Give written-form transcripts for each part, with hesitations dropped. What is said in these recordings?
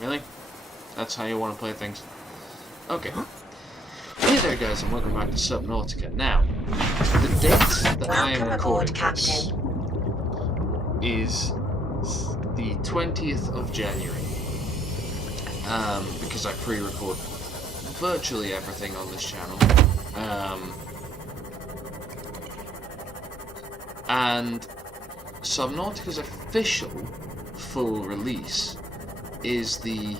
Really? That's how you want to play things? Okay. Hey there guys, and welcome back to Subnautica. Now, the date that I am recording this is the 20th of January. Because I pre-record virtually everything on this channel. And Subnautica's official full release is the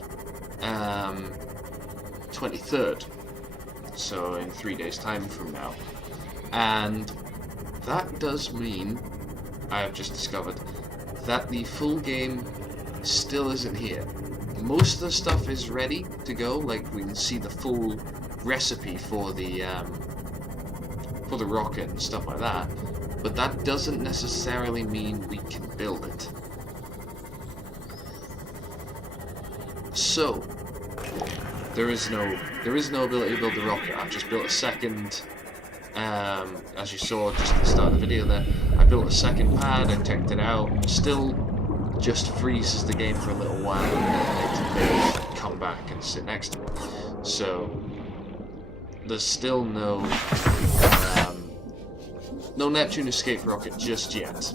23rd, so in 3 days time from now, and that does mean, I have just discovered, that the full game still isn't here. Most of the stuff is ready to go, like we can see the full recipe for the rocket and stuff like that, but that doesn't necessarily mean we can build it. So there is no ability to build the rocket. I've just built a second, as you saw just at the start of the video there, I built a second pad, I checked it out, still just freezes the game for a little while and then it come back and sit next to it. So there's still no Neptune Escape Rocket just yet.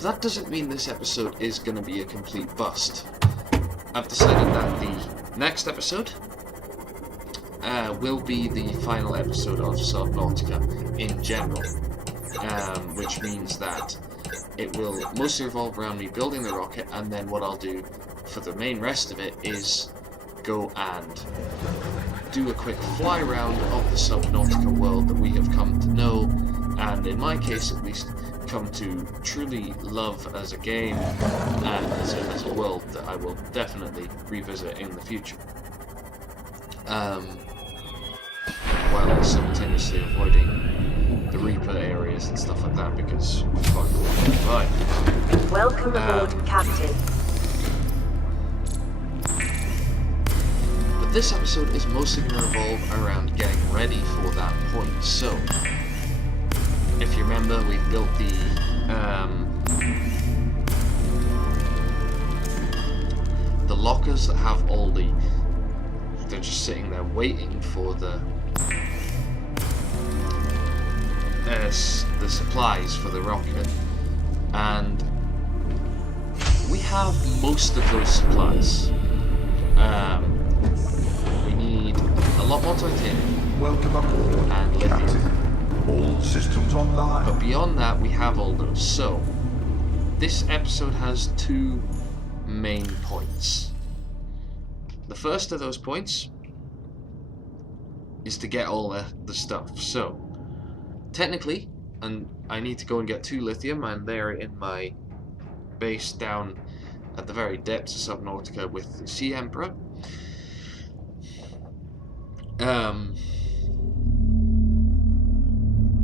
That doesn't mean this episode is going to be a complete bust. I've decided that the next episode will be the final episode of Subnautica in general, which means that it will mostly revolve around me building the rocket, and then what I'll do for the main rest of it is go and do a quick fly round of the Subnautica world that we have come to know, and in my case at least, come to truly love as a game and as a world that I will definitely revisit in the future. While simultaneously avoiding the Reaper areas and stuff like that because fuck right. Welcome aboard, Captain. But this episode is mostly going to revolve around getting ready for that point. So if you remember, we built the lockers that have all they're just sitting there waiting for the supplies for the rocket, and we have most of those supplies. We need a lot more titanium. Welcome aboard, and lithium. Captain. All systems online. But beyond that, we have all those. So this episode has two main points. The first of those points is to get all the stuff. So technically, and I need to go and get 2 lithium, and they're in my base down at the very depths of Subnautica with the Sea Emperor.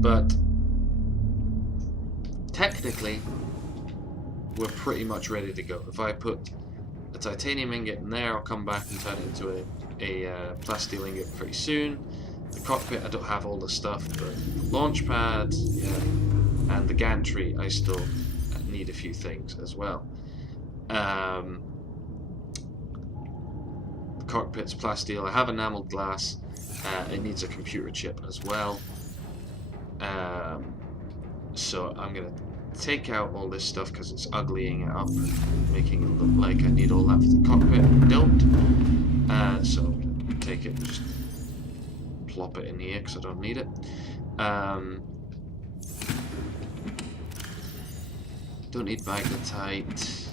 But technically, we're pretty much ready to go. If I put a titanium ingot in there, I'll come back and turn it into a plasteel ingot pretty soon. The cockpit, I don't have all the stuff, but the launch pad, yeah, and the gantry, I still need a few things as well. The cockpit's plasteel. I have enameled glass. It needs a computer chip as well. So I'm gonna take out all this stuff because it's uglying it up, making it look like I need all that for the cockpit. I don't. So I'm gonna take it and just plop it in here because I don't need it. Don't need magnetite.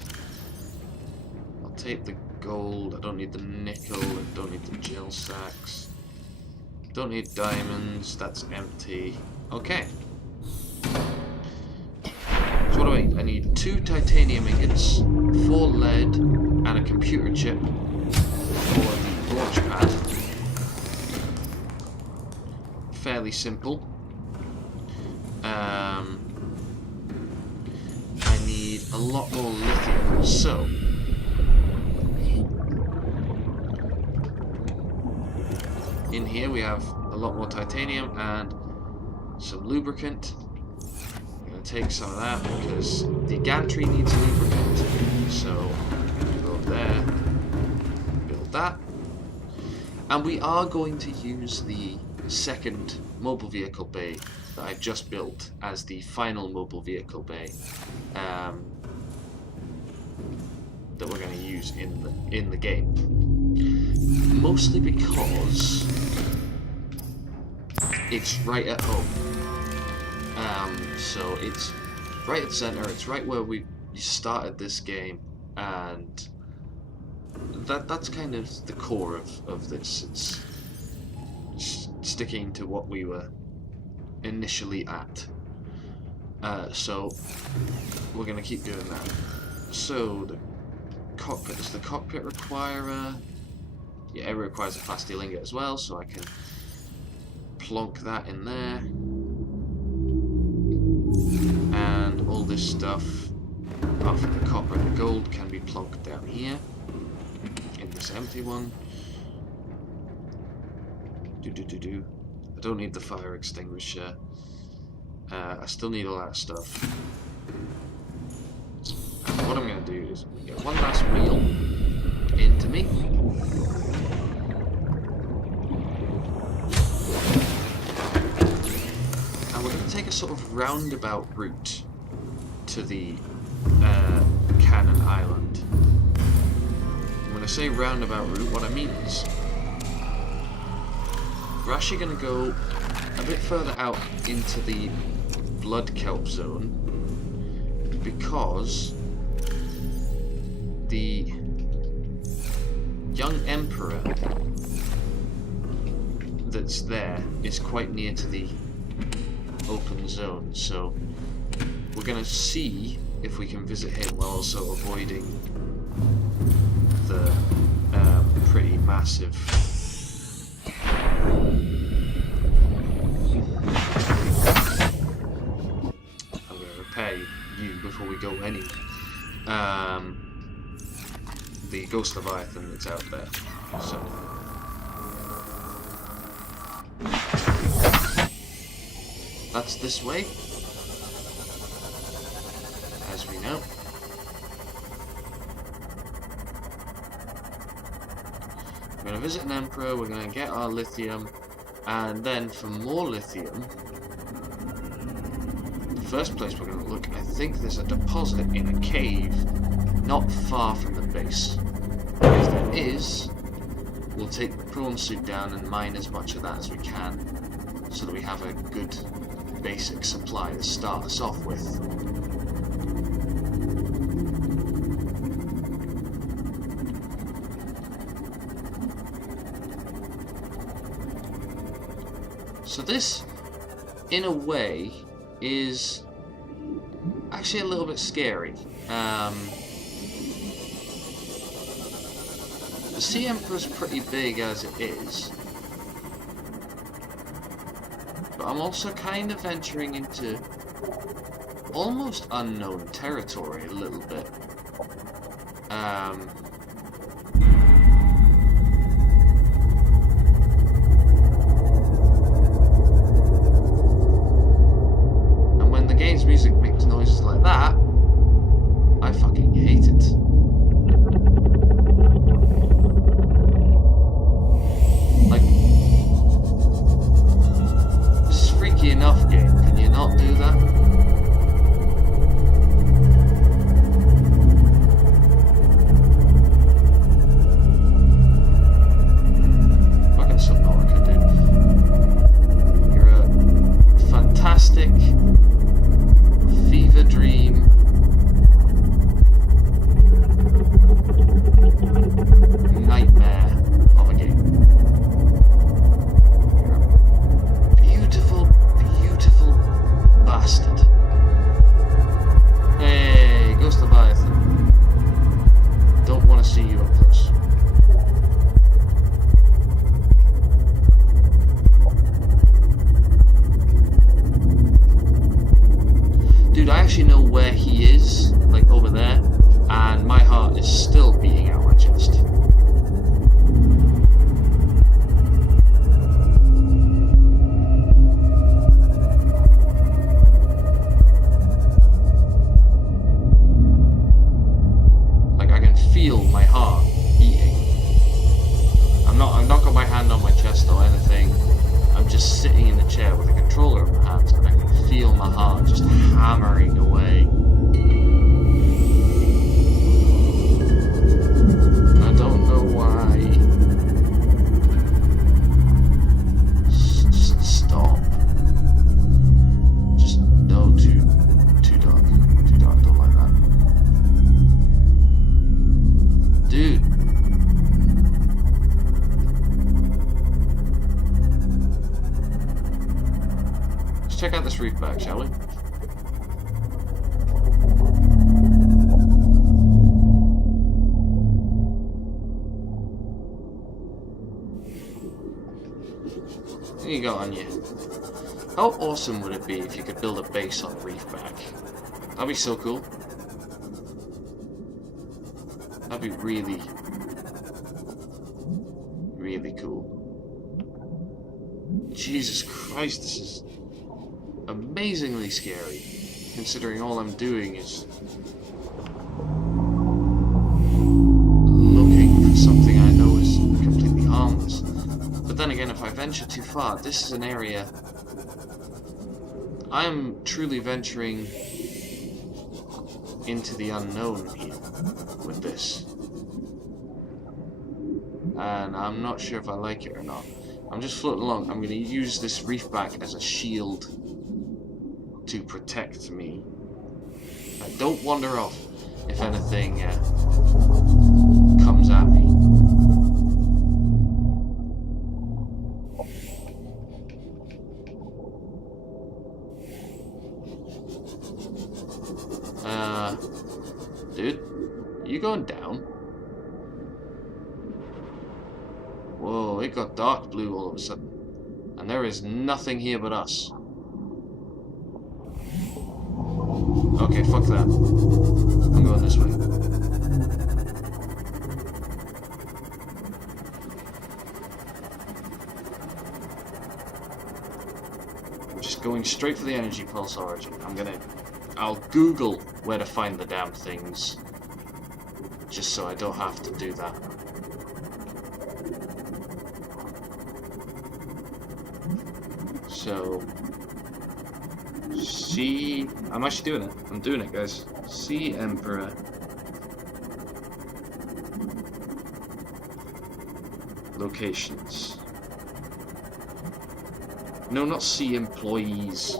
I'll take the gold. I don't need the nickel. I don't need the gel sacks. Don't need diamonds. That's empty. Okay. So what do I need? I need 2 titanium ingots, 4 lead, and a computer chip for the launch pad. Fairly simple. I need a lot more lithium, so in here we have a lot more titanium and some lubricant. I'm going to take some of that because the gantry needs lubricant, so go there. that. And we are going to use the second mobile vehicle bay that I've just built as the final mobile vehicle bay that we're going to use in the game. Mostly because it's right at home. So it's right at the center. It's right where we started this game, and that's kind of the core of this. It's sticking to what we were initially at. So we're going to keep doing that. So the cockpit, does the cockpit require a... Yeah, it requires a fast steel ingot as well, so I can plonk that in there. And all this stuff, apart from the copper and the gold, can be plonked down here in this empty one. I don't need the fire extinguisher. I still need all that stuff. And what I'm going to do is get one last wheel into me. And we're going to take a sort of roundabout route to the Cannon Island. When I say roundabout route, what I mean is we're actually going to go a bit further out into the blood kelp zone, because the young emperor that's there is quite near to the open zone, so we're going to see if we can visit him while also avoiding the pretty massive you before we go any the ghost leviathan that's out there. So that's this way, as we know. We're going to visit an emperor, we're going to get our lithium, and then for more lithium, first place we're going to look, I think there's a deposit in a cave not far from the base. If there is, we'll take the prawn suit down and mine as much of that as we can, so that we have a good basic supply to start us off with. So this, in a way, is actually a little bit scary. The Sea Emperor's pretty big as it is, but I'm also kind of venturing into almost unknown territory a little bit. Music makes noises like that, I fucking hate it. Like, this is freaky enough, game. Can you not do that? Fucking Subnautica, dude. You're a fantastic fever dream. Nightmare of a game. You're a beautiful, beautiful bastard. Hey, Ghost Leviathan. Don't want to see you up close. Dude, I actually know where he is, like over there, and my heart is still beating out my chest. Like, I can feel my heart reef back, shall we? There you go, Anya. How awesome would it be if you could build a base on Reefback? That'd be so cool. That'd be really, really cool. Jesus Christ, this is amazingly scary, considering all I'm doing is looking for something I know is completely harmless. But then again, if I venture too far, this is an area I am truly venturing into the unknown here with this. And I'm not sure if I like it or not. I'm just floating along. I'm going to use this Reefback as a shield to protect me. Don't wander off if anything comes at me. Dude, you going down? Whoa, it got dark blue all of a sudden. And there is nothing here but us. Okay, fuck that. I'm going this way. I'm just going straight for the energy pulse origin. I'll Google where to find the damn things, just so I don't have to do that. So, I'm actually doing it. I'm doing it, guys. Sea Emperor. Locations. No, not Sea Employees.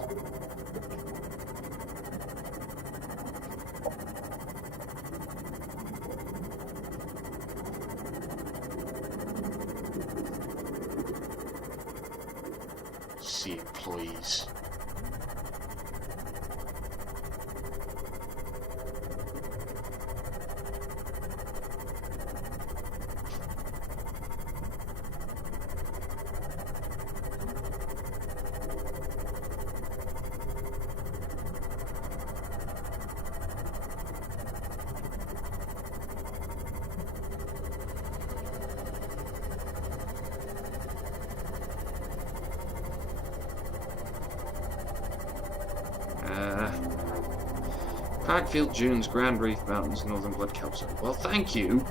Sea Employees. Crackfield Dunes, Grand Reef Mountains, Northern Blood Kelp. Well, thank you.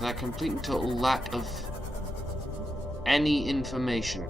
That complete and total lack of any information.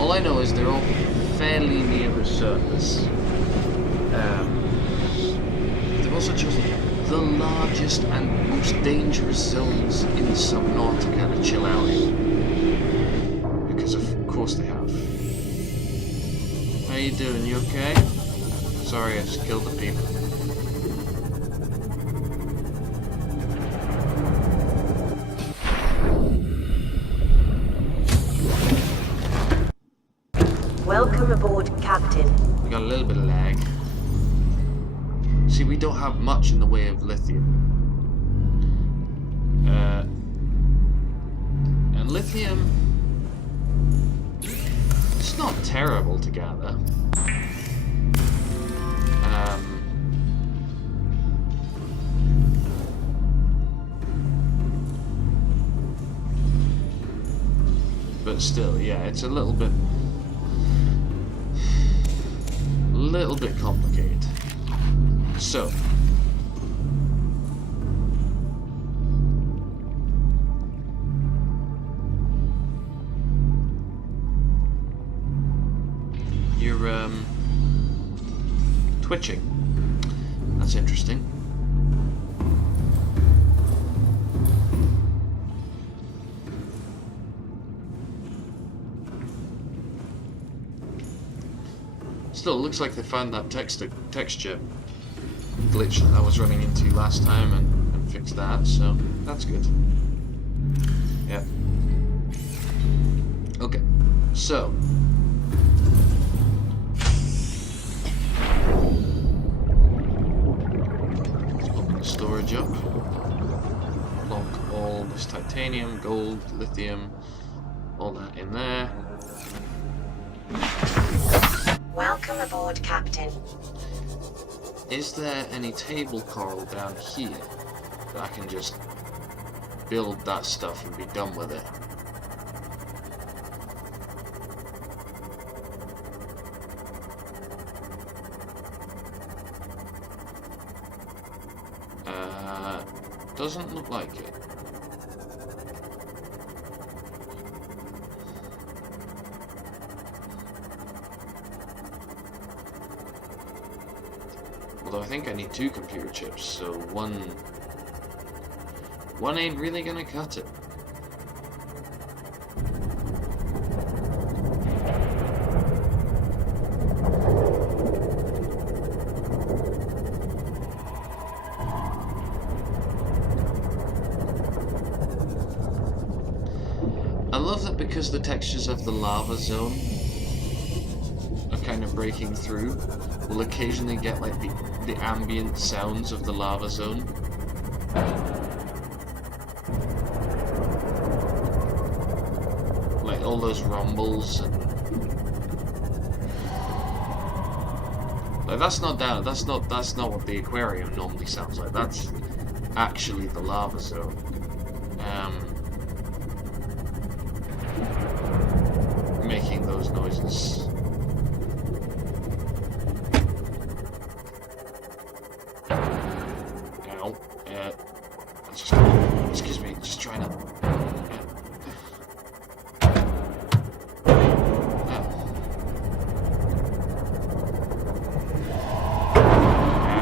All I know is they're all fairly near the surface. They've also chosen the largest and most dangerous zones in Subnautica to chill out in. Because of course they have. How you doing? You okay? Sorry, I just killed the people. Welcome aboard, Captain. We got a little bit of lag. See, we don't have much in the way of lithium. lithium, it's not terrible to gather. But still, yeah, it's a little bit complicated. So, you're twitching. That's interesting. Still, it looks like they found that texture glitch that I was running into last time and fixed that, so that's good. Yeah. Okay, so let's open the storage up. Plonk all this titanium, gold, lithium, all that in there. Welcome aboard, Captain. Is there any table coral down here that I can just build that stuff and be done with it? Doesn't look like it. Although I think I need 2 computer chips, so one ain't really gonna cut it. I love that because the textures of the lava zone are kind of breaking through, we'll occasionally get like the ambient sounds of the lava zone. Like all those rumbles and like that's not what the aquarium normally sounds like. That's actually the lava zone. Making those noises. Ow. Excuse me, just trying to.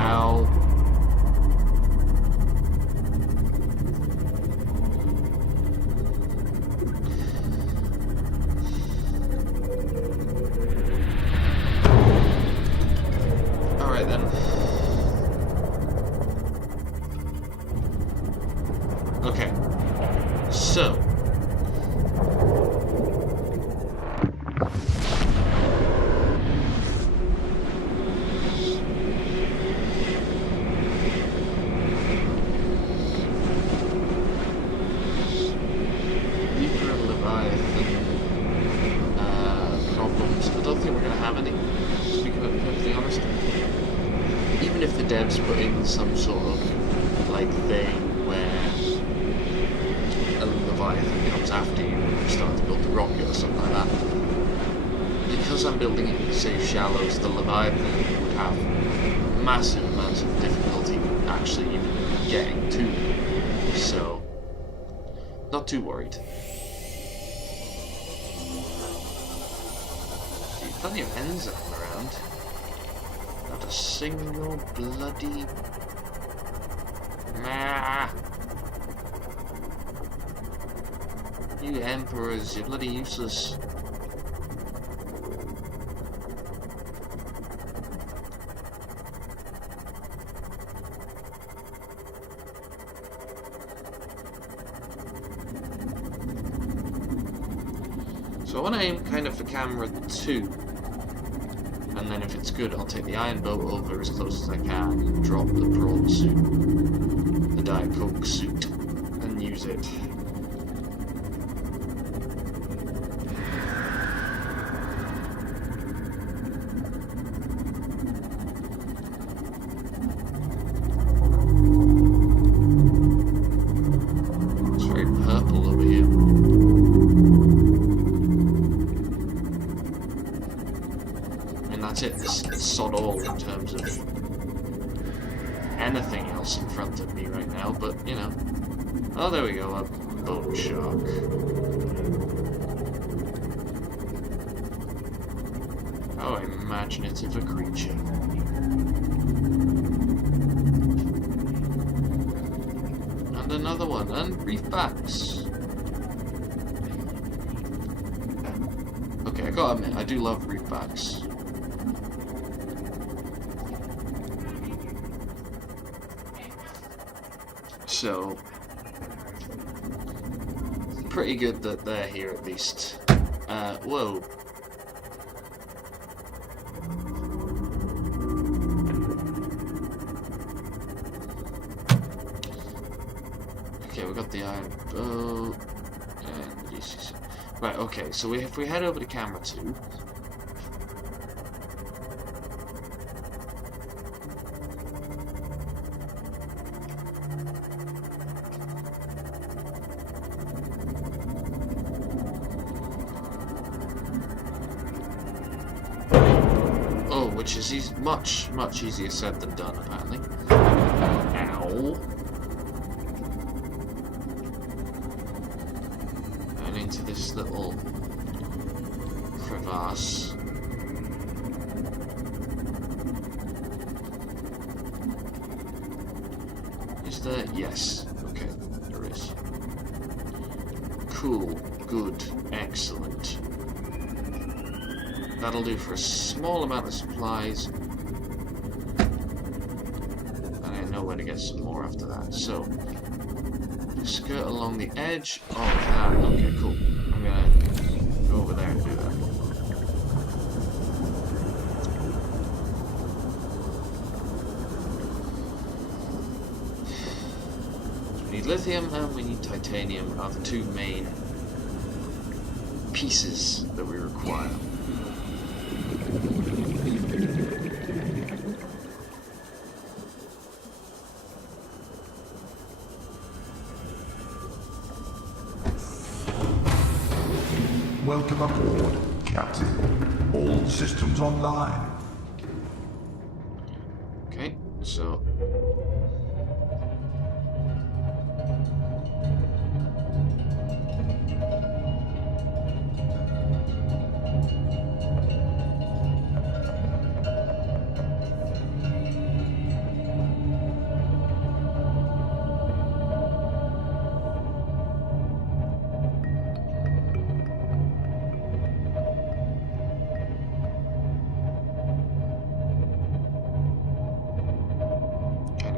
Ow. Alright then. Okay, so problems. I don't think we're going to have any, to be perfectly honest. Even if the devs put in some sort of like thing where a Leviathan comes after you when you start to build the rocket or something like that, because I'm building it in safe shallows, the Leviathan would have massive amounts of difficulty actually even getting to me. So, not too worried. Plenty of enzyme around. Not a single bloody... Mah! You emperors, you're bloody useless. So I want to aim kind of for camera 2. And then if it's good, I'll take the iron boat over as close as I can and drop the prawn suit, the Diet Coke suit, and use it. in terms of anything else in front of me right now, but, you know. Oh, there we go, a bone shark. How imaginative a creature. And another one, and reefbacks. Okay, I gotta admit, I do love reefbacks. So, pretty good that they're here at least. Whoa. Okay, we got the iron bow and the DCC. Right, okay, so if we head over to camera 2. Oh, which is much easier said than done, apparently. Ow. And into this little crevasse. Is there? Yes. Okay, there is. Cool. Good. Excellent. That'll do for a small amount of supplies. And I know where to get some more after that. So, skirt along the edge. Oh, I can. Okay, cool. I'm gonna go over there and do that. So we need lithium and we need titanium are the two main pieces that we require. Welcome aboard, Captain. All systems online. Okay, so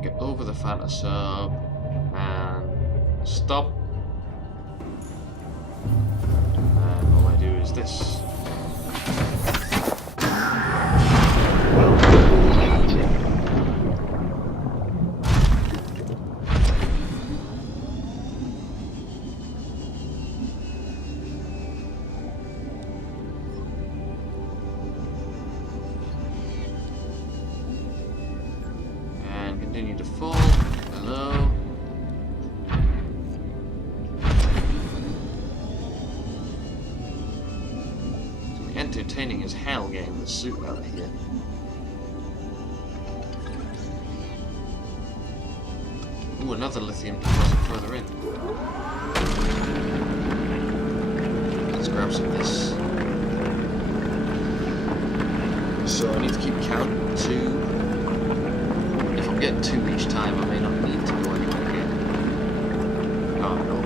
get over the Phantom Sub and stop. And all I do is this. Continue to fall. Hello. It's entertaining as hell getting the suit out of here. Ooh, another lithium deposit further in. Let's grab some of this. So I need to keep count to. If I'm getting 2 each time, I may not need to go anywhere again. Oh no.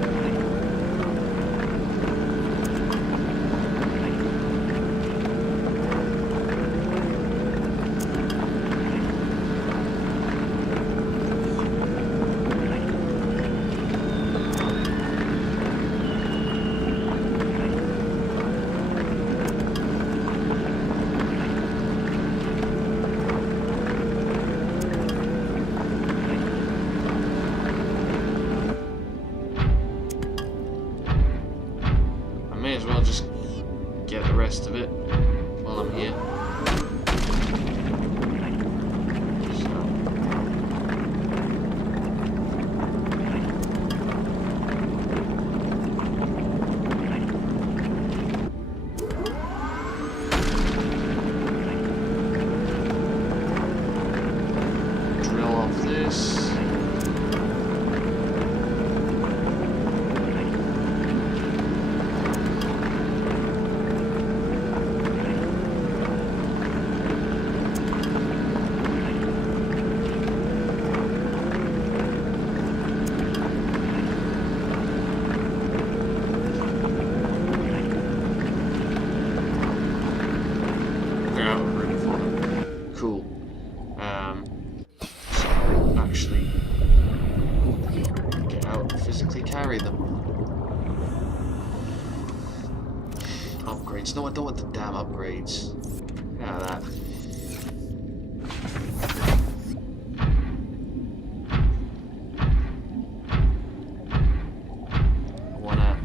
this. Carry them. Upgrades. No, I don't want the damn upgrades. Yeah, that. I wanna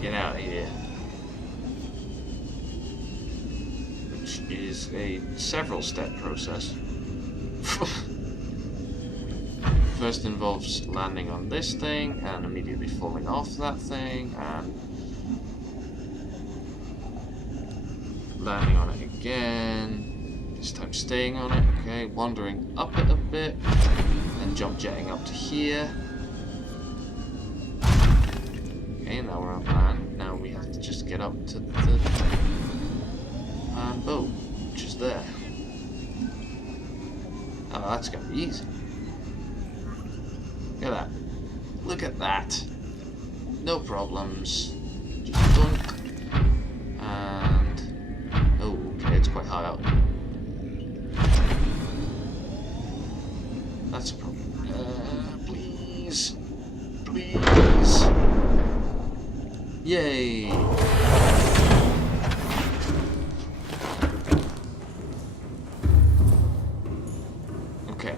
get out of here. Which is a several-step process. First involves landing on this thing and immediately falling off that thing and landing on it again, this time staying on it, okay, wandering up it a bit, then jump jetting up to here. Okay, now we're on land. Now we have to just get up to the boat, which is there. Oh, that's gonna be easy. Look at that. Look at that. No problems. Just dunk. And... oh, okay, it's quite high up. That's a problem. Please. Please. Yay. Okay.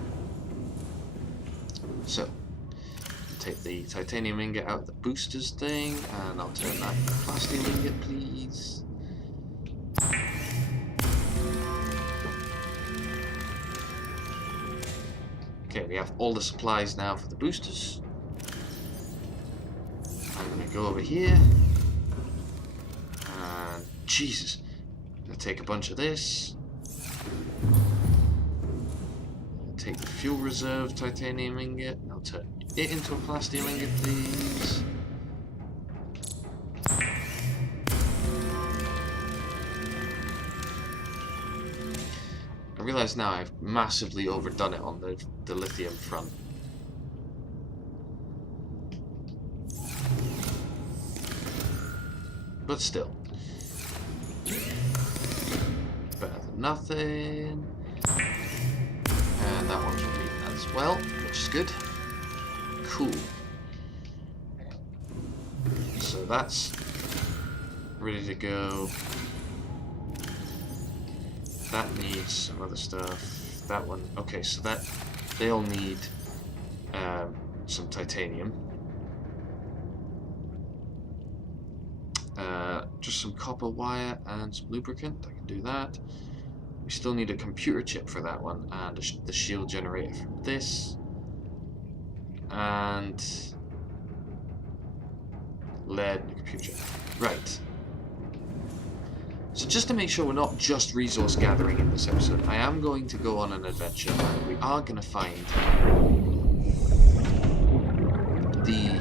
So. Take the titanium ingot out of the boosters thing, and I'll turn that into plastic ingot, please. Okay, we have all the supplies now for the boosters. I'm gonna go over here, and Jesus, I'm gonna take a bunch of this. Take the fuel reserve titanium ingot, and I'll turn it into a plastic ingot, please. I realise now I've massively overdone it on the lithium front. But still. Better than nothing. And that one's repeating as well, which is good. Cool. So that's ready to go. That needs some other stuff. That one, okay, so that they'll need some titanium. Just some copper wire and some lubricant. I can do that. We still need a computer chip for that one, and the shield generator for this. And lead and a computer chip. Right. So just to make sure we're not just resource gathering in this episode, I am going to go on an adventure, and we are going to find the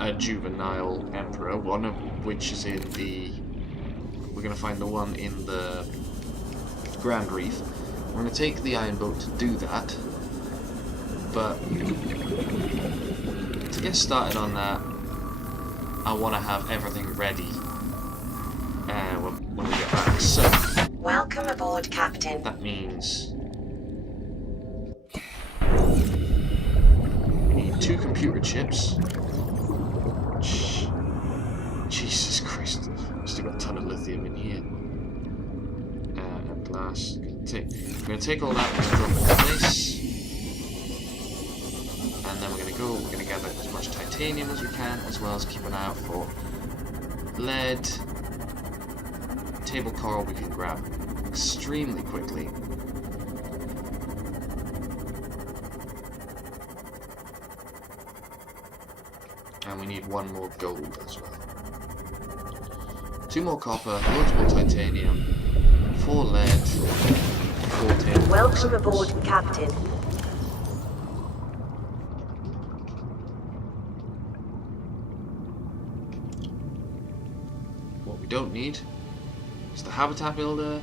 a juvenile emperor, one of which is in the... we're going to find the one in the Grand Reef. We're going to take the iron boat to do that, but to get started on that, I want to have everything ready when we get back. So, welcome aboard, Captain. That means we need 2 computer chips. Jesus Christ, I've still got a ton of lithium in here. And glass. I'm going to take all that, we're going to drop it in this. And then we're going to gather as much titanium as we can, as well as keep an eye out for lead. Table coral we can grab extremely quickly. And we need 1 more gold as well. 2 more copper, loads more titanium. 4 lead, 4 tail. Welcome aboard, Captain. What we don't need is the habitat builder.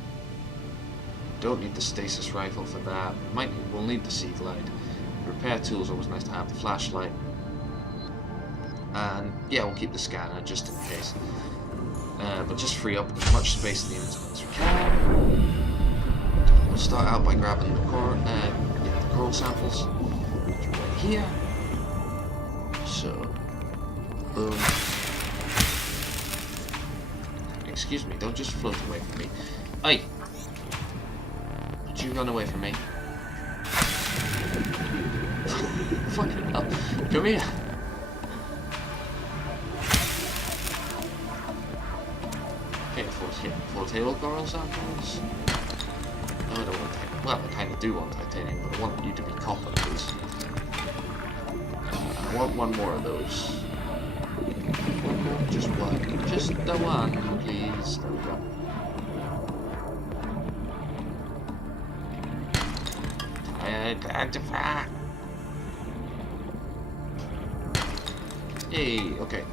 Don't need the stasis rifle for that. We'll need the sea glide. Repair tools, always nice to have. The flashlight. And yeah, we'll keep the scanner just in case. But just free up as much space in the inventory as we can. We'll start out by grabbing the coral samples. Right here. So, boom. Excuse me, don't just float away from me. Aye! Did you run away from me? Fucking hell. Come here! Okay, 4 table coral samples. No, I don't want titanium. Well, I kind of do want titanium, but I want you to be copper, please. I want 1 more of those. 1 more? Just 1. Just the 1, please. There we go. Identify. Hey, okay.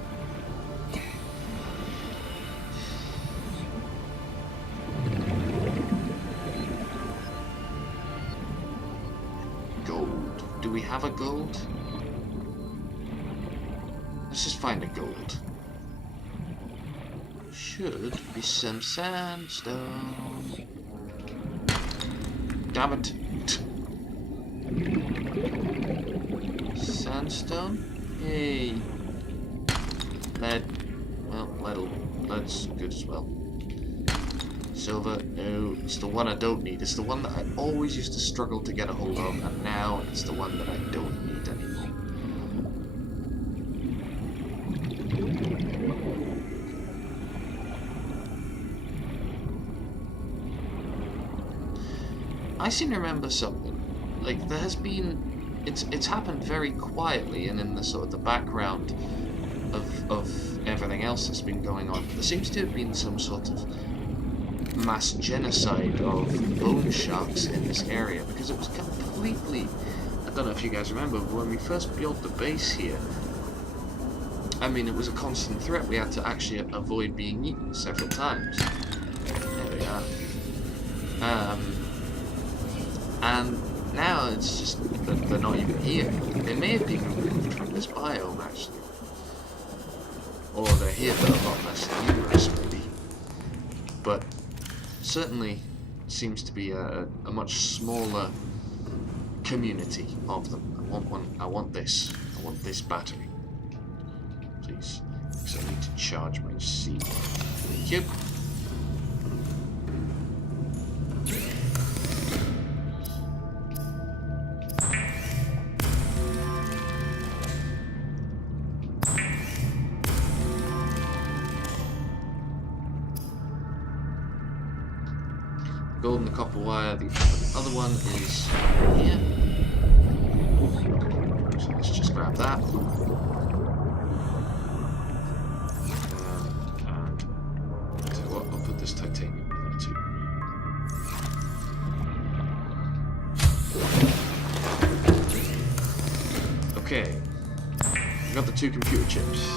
Gold. Do we have a gold? Let's just find a gold. Should be some sandstone. Damn it. Sandstone? Hey. Lead. Well, lead's good as well. Silver, no. It's the one I don't need. It's the one that I always used to struggle to get a hold of, and now it's the one that I don't need anymore. I seem to remember something. Like, there has been... It's happened very quietly and in the sort of the background of everything else that's been going on. There seems to have been some sort of mass genocide of bone sharks in this area, because it was completely... I don't know if you guys remember, but when we first built the base here, I mean, it was a constant threat. We had to actually avoid being eaten several times. There we are. And now it's just that they're not even here. They may have been removed from this biome, actually. Or they're here but a lot less numerous, maybe. But certainly seems to be a much smaller community of them. I want one. I want this. I want this battery. Please. Because I need to charge my seat. Thank you. Gold and the copper wire. The other one is here. So let's just grab that. And so what? I'll put this titanium there too. Okay, we got the 2 computer chips.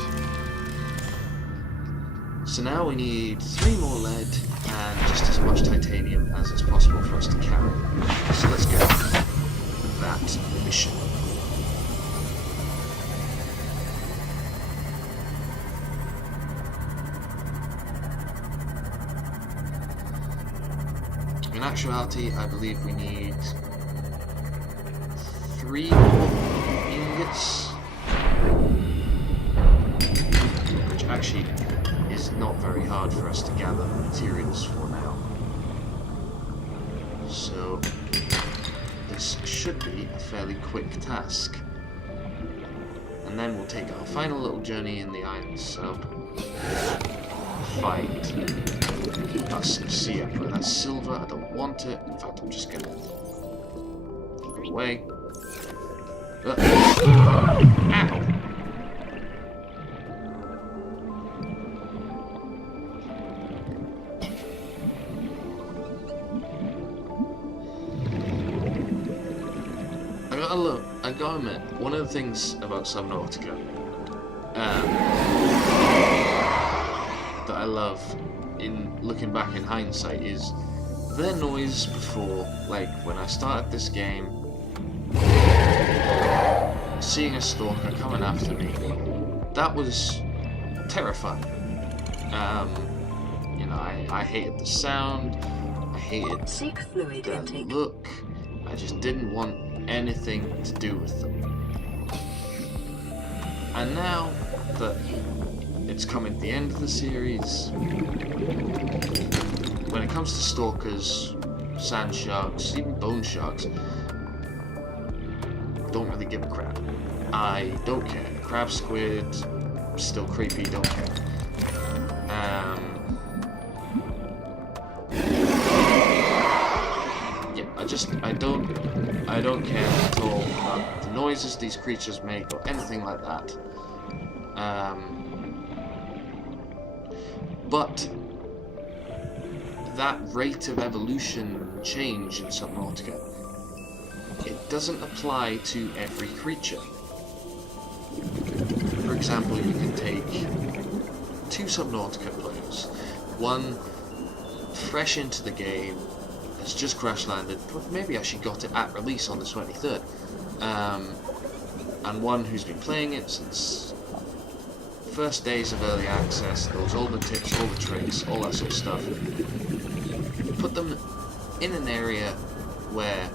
So now we need 3 more lead and just as much titanium as is possible for us to carry. So let's go with that mission. In actuality, I believe we need 3 more ingots, which actually is not very hard for us to gather materials for now. So this should be a fairly quick task. And then we'll take our final little journey in the Iron Sub. Find us Sea Emperor. That's silver, I don't want it. In fact, I'm just gonna go away. Ow! I gotta admit, one of the things about Subnautica that I love in looking back in hindsight is their noise before, like when I started this game, seeing a stalker coming after me, that was terrifying. You know, I hated the sound, I hated the look, I just didn't want anything to do with them. And now that it's coming to the end of the series, when it comes to stalkers, sand sharks, even bone sharks, don't really give a crap. I don't care. Crab squid, still creepy, don't care. Yeah, I don't care at all about the noises these creatures make or anything like that. But that rate of evolution change in Subnautica, it doesn't apply to every creature. For example, you can take 2 Subnautica players, one fresh into the game, has just crash landed, maybe actually got it at release on the 23rd, and one who's been playing it since first days of early access, knows all the tips, all the tricks, all that sort of stuff. Put them in an area where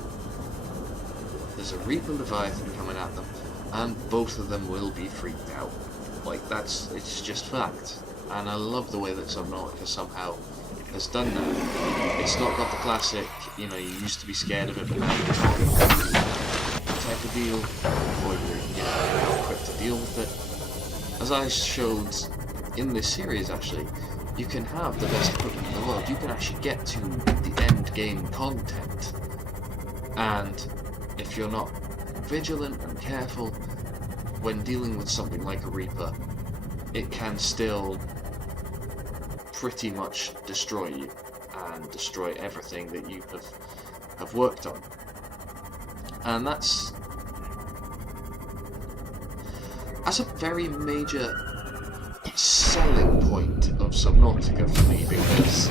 there's a Reaper Leviathan coming at them, and both of them will be freaked out. Like, it's just fact. And I love the way that Subnautica somehow has done that. It's not got the classic, you know, you used to be scared of it, but now you're not, type of deal, before you're equipped to deal with it. As I showed in this series, actually, you can have the best equipment in the world. You can actually get to the end game content, and if you're not vigilant and careful when dealing with something like a Reaper, it can still pretty much destroy you and destroy everything that you have worked on. And that's a very major selling point of Subnautica for me, because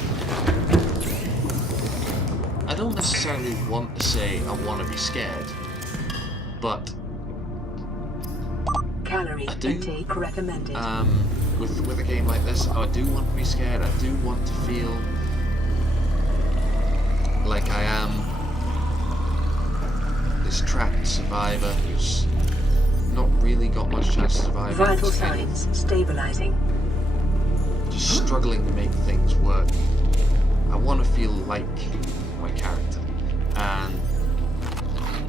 I don't necessarily want to say I want to be scared, but Calorie intake recommended. With a game like this, I do want to be scared. I do want to feel like I am this trapped survivor who's not really got much chance of surviving. Vital signs stabilizing. Just struggling to make things work. I want to feel like my character, and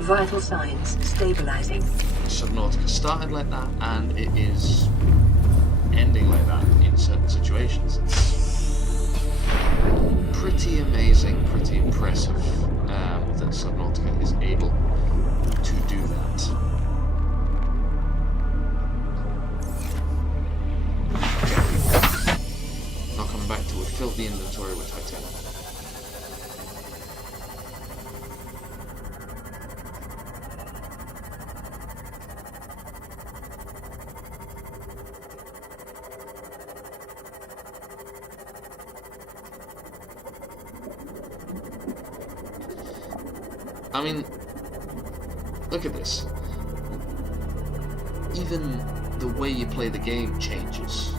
vital signs stabilizing. Subnautica started like that, and it is ending like that in certain situations. Pretty amazing, pretty impressive that Subnautica is able to do that. Now coming back to it, fill the inventory with titanium. I mean, look at this. Even the way you play the game changes.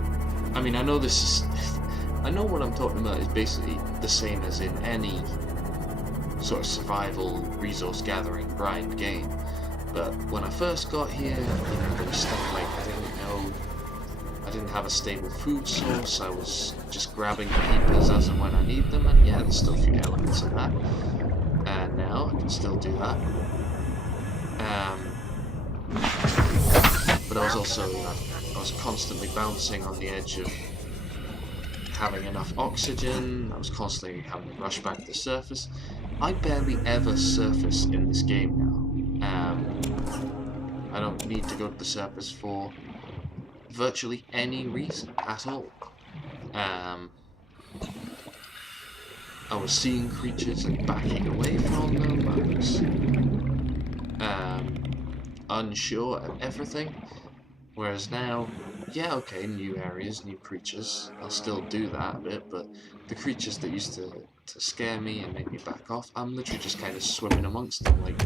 I mean, I know this is... I know what I'm talking about is basically the same as in any sort of survival, resource gathering, grind game. But when I first got here, you know, there was stuff like I didn't have a stable food source, I was just grabbing peepers as and when I need them, and yeah, there's still a few elements of that. And now I can still do that. But I was also, you know, I was constantly bouncing on the edge of having enough oxygen. I was constantly having to rush back to the surface. I barely ever surface in this game now. I don't need to go to the surface for virtually any reason at all. I was seeing creatures and backing away from them. I was unsure of everything. Whereas now, yeah, okay, new areas, new creatures, I'll still do that a bit, but the creatures that used to scare me and make me back off, I'm literally just kind of swimming amongst them, like,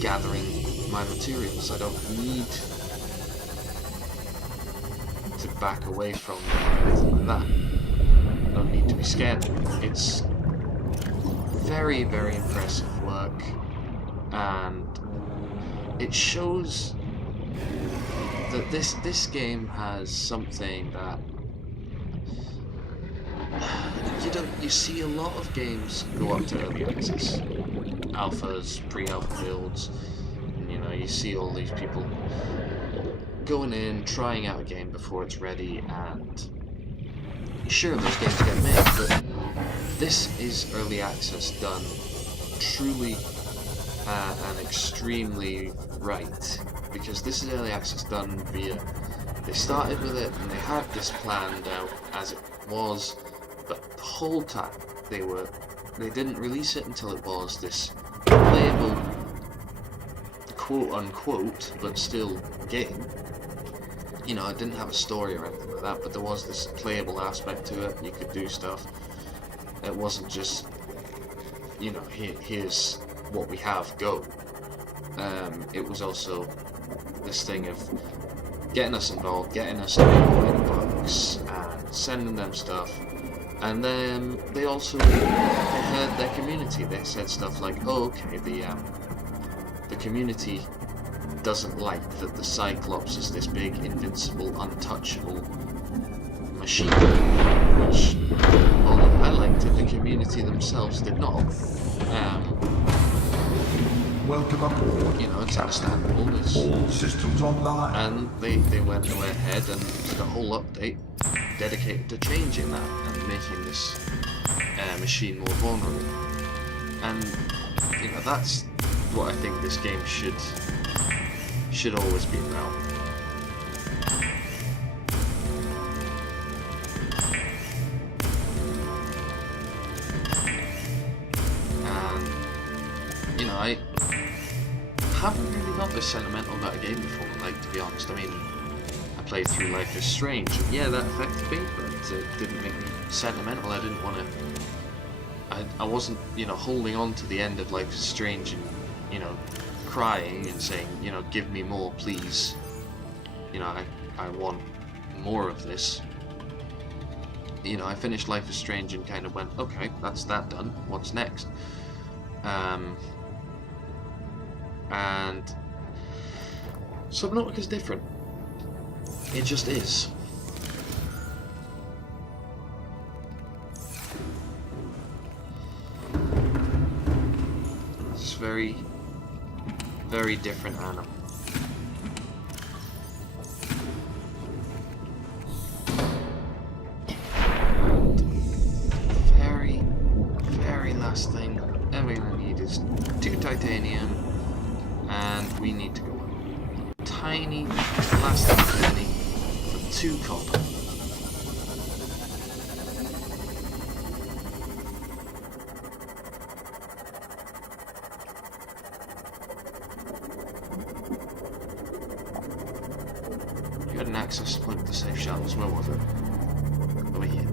gathering my materials. I don't need to back away from them or anything like that. I don't need to be scared. It's very, very impressive work, and it shows that this game has something that you see a lot of games go up to early access, alphas, pre-alpha builds, and you see all these people going in, trying out a game before it's ready, and sure, those games get made, but this is early access done truly and extremely right, because this is early access done via, they started with it and they had this planned out as it was, but the whole time they didn't release it until it was this playable, quote unquote, but still game. It didn't have a story or anything like that, but there was this playable aspect to it. You could do stuff. It wasn't just, here's what we have, go. It was also this thing of getting us involved, getting us to in books, and sending them stuff. And then they also they heard their community. They said stuff like, "Oh, okay, the community doesn't like that the Cyclops is this big, invincible, untouchable machine," which, although I liked it, the community themselves did not. Welcome aboard. It's understandable. All systems online. And they went ahead and did a whole update dedicated to changing that and making this machine more vulnerable. And that's what I think this game should always be about. And I haven't really got this sentimental about a game before, to be honest. I mean, I played through Life is Strange, and yeah, that affected me, but it didn't make me sentimental. I didn't want to... I wasn't, holding on to the end of Life is Strange and, crying and saying, give me more, please. I want more of this. I finished Life is Strange and kind of went, okay, that's that done. What's next? And Subnautica's different. It just is. It's very, very different animal. And very, very last thing, everything I need is 2 titanium, and we need to go on a tiny lasting journey for 2 copper. You had an access point to the safe shuttles, where was it? Over here.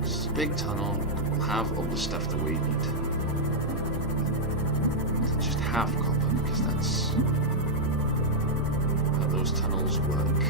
This is a big tunnel, we'll have all the stuff that we need. Just half copper, because that's how those tunnels work.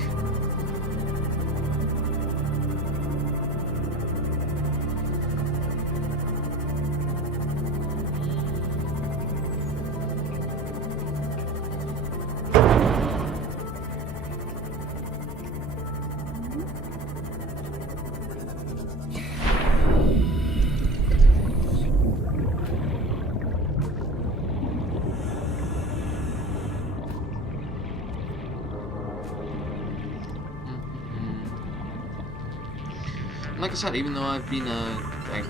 Like I said, even though I've been a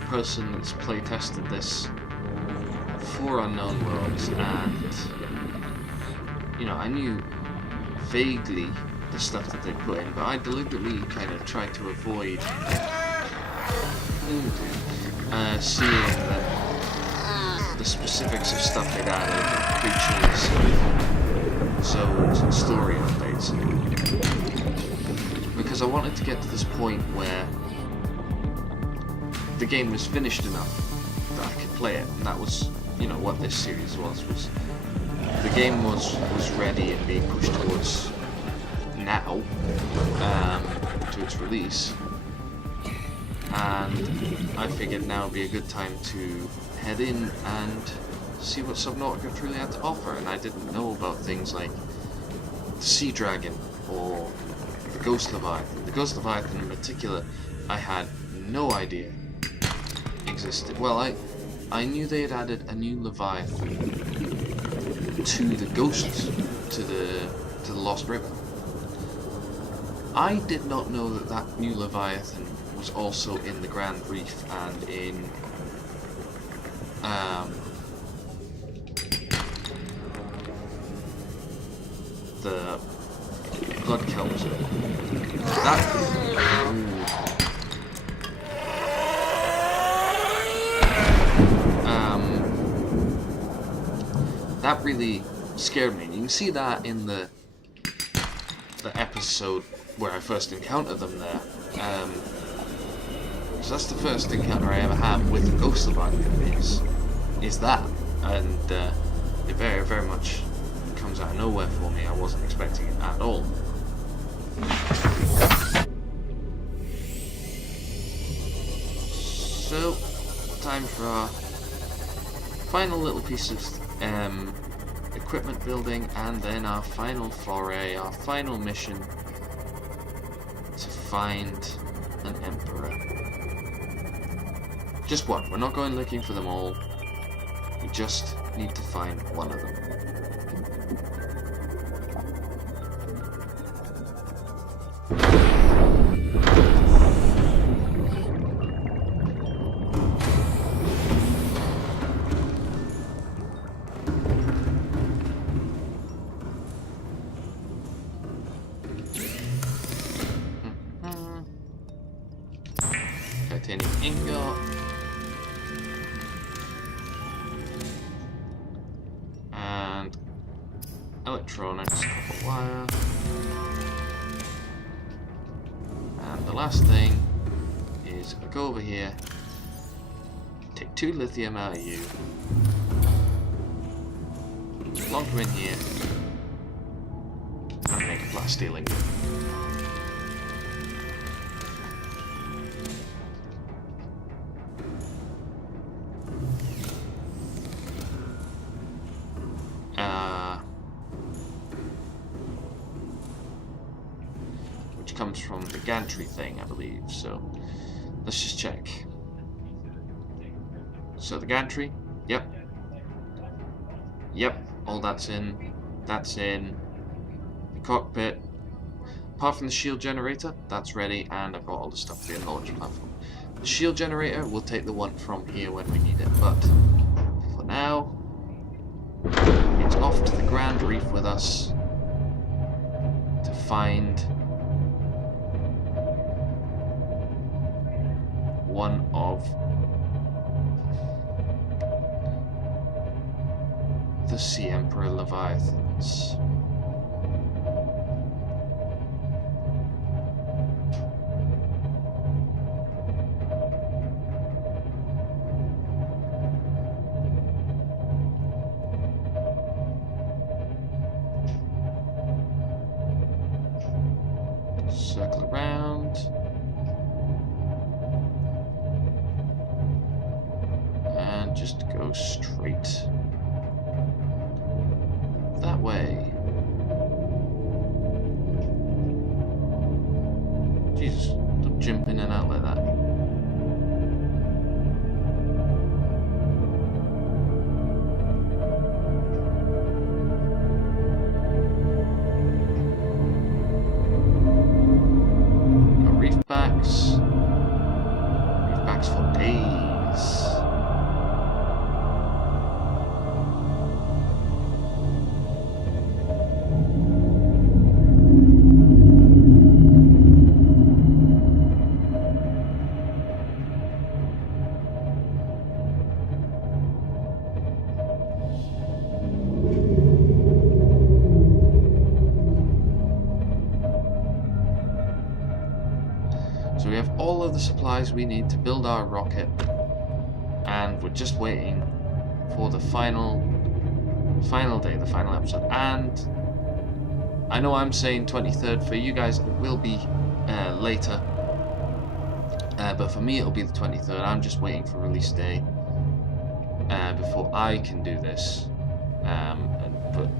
person that's play tested this for Unknown Worlds, and I knew vaguely the stuff that they put in, but I deliberately kind of tried to avoid seeing the specifics of stuff they'd added, creatures, zones, and story updates. Because I wanted to get to this point where the game was finished enough that I could play it, and that was, you know, what this series was the game was ready and being pushed towards now, to its release, and I figured now would be a good time to head in and see what Subnautica truly had to offer. And I didn't know about things like the Sea Dragon or the Ghost Leviathan. The Ghost Leviathan in particular, I had no idea existed. Well, I knew they had added a new Leviathan to the Ghosts, to the Lost River. I did not know that that new Leviathan was also in the Grand Reef and in the Blood Kelps. That really scared me. And you can see that in the episode where I first encountered them there. So that's the first encounter I ever had with the Ghost Leviathan is that, and it very, very much comes out of nowhere for me. I wasn't expecting it at all. So, time for our final little piece of equipment building, and then our final foray, our final mission to find an Emperor. Just one. We're not going looking for them all. We just need to find one of them. Titanium ingot. And electronics, copper wire. And the last thing is I go over here, take 2 lithium out of you, plonk them in here, and make a flat steel ingot. Which comes from the gantry thing, I believe. So let's just check. So the gantry, yep, all that's in. That's in the cockpit. Apart from the shield generator, that's ready, and I've got all the stuff for the launch platform. The shield generator, we'll take the one from here when we need it, but for now, it's off to the Grand Reef with us to find one of the Sea Emperor Leviathans. Circle around. And just go straight that way. Jesus, don't jump in and out like that. Reefbacks for days. So we have all of the supplies we need to build our rocket, and we're just waiting for the final day, the final episode. And I know I'm saying 23rd, for you guys it will be later, but for me it'll be the 23rd. I'm just waiting for release day before I can do this. But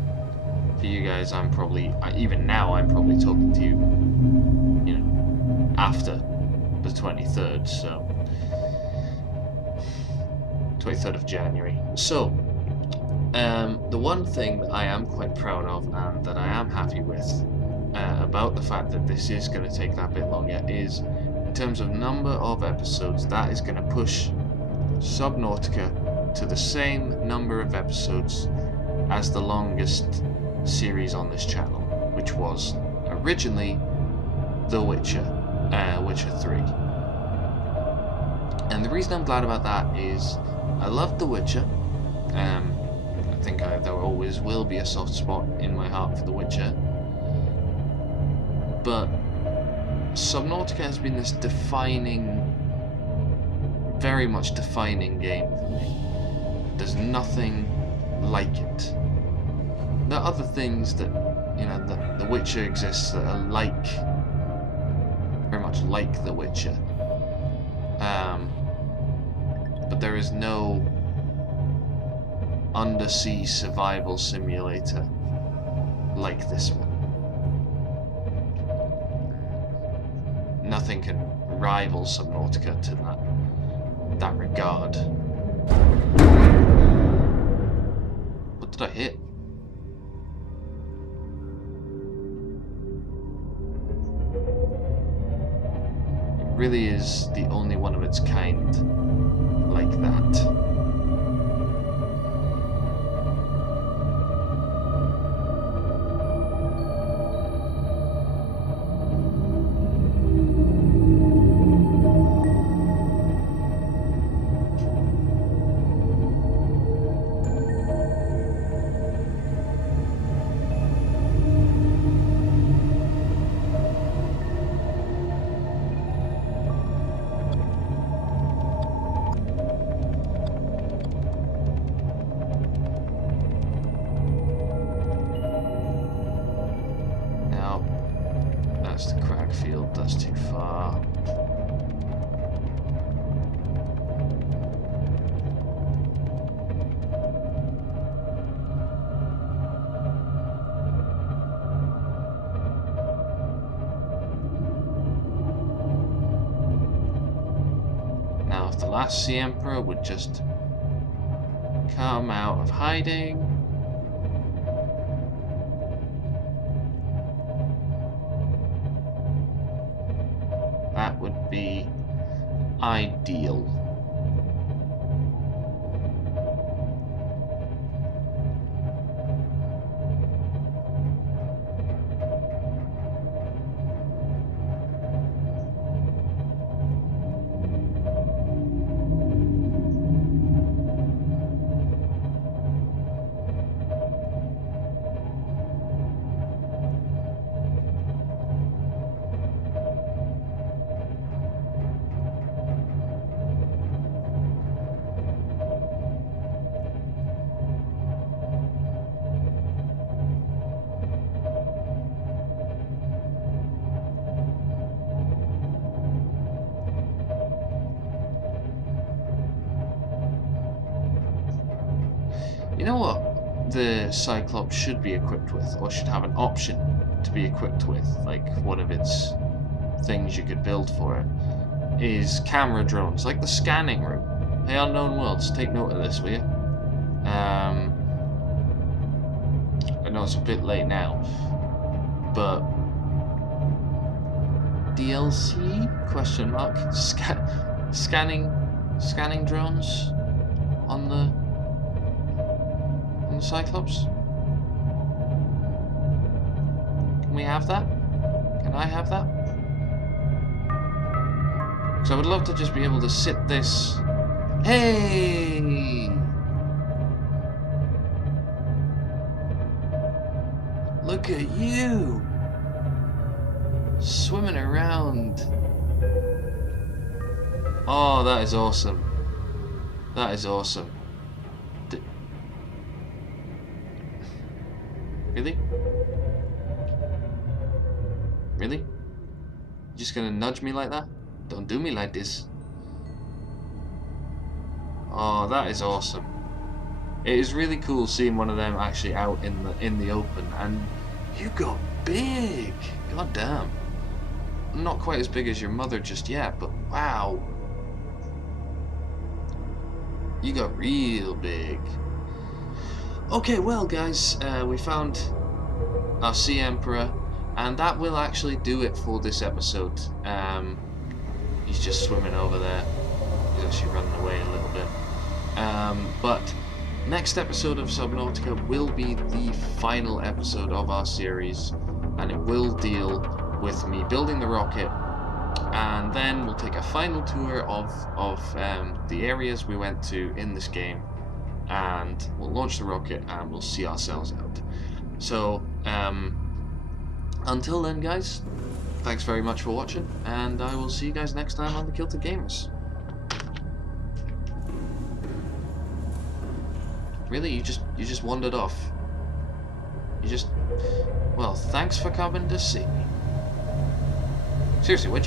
for you guys, I'm probably, even now, I'm probably talking to you, you know, after the 23rd, so 23rd of January. So, the one thing that I am quite proud of and that I am happy with about the fact that this is going to take that bit longer is, in terms of number of episodes, that is going to push Subnautica to the same number of episodes as the longest series on this channel, which was originally The Witcher, Witcher 3. And the reason I'm glad about that is I loved The Witcher. I think there always will be a soft spot in my heart for The Witcher. But Subnautica has been this very much defining game for me. There's nothing like it. There are other things that, you know, The Witcher exists that are very much like The Witcher. But there is no undersea survival simulator like this one. Nothing can rival Subnautica to that regard. What did I hit? It really is the only one of its kind like that. That's too far. Now, if the last Sea Emperor would just come out of hiding. That would be ideal. You know what the Cyclops should be equipped with, or should have an option to be equipped with, like one of its things you could build for it, is camera drones, like the scanning room. Hey, Unknown Worlds, take note of this, will you? I know it's a bit late now, but DLC? Question mark. Scanning drones on the Cyclops? Can we have that? Can I have that? Because I would love to just be able to sit this. Hey! Look at you! Swimming around Oh, that is awesome. That is awesome. Really? Really? Just gonna nudge me like that? Don't do me like this. Oh, that is awesome. It is really cool seeing one of them actually out in the open, and you got big. God damn. Not quite as big as your mother just yet, but wow. You got real big. Okay, well guys, we found our Sea Emperor, and that will actually do it for this episode. He's just swimming over there. He's actually running away a little bit. But next episode of Subnautica will be the final episode of our series, and it will deal with me building the rocket, and then we'll take a final tour of the areas we went to in this game, and we'll launch the rocket and we'll see ourselves out. So until then guys, thanks very much for watching, and I will see you guys next time on the KiltedGamers. Really? You just wandered off? You just... Well, thanks for coming to see me. Seriously, what'd you...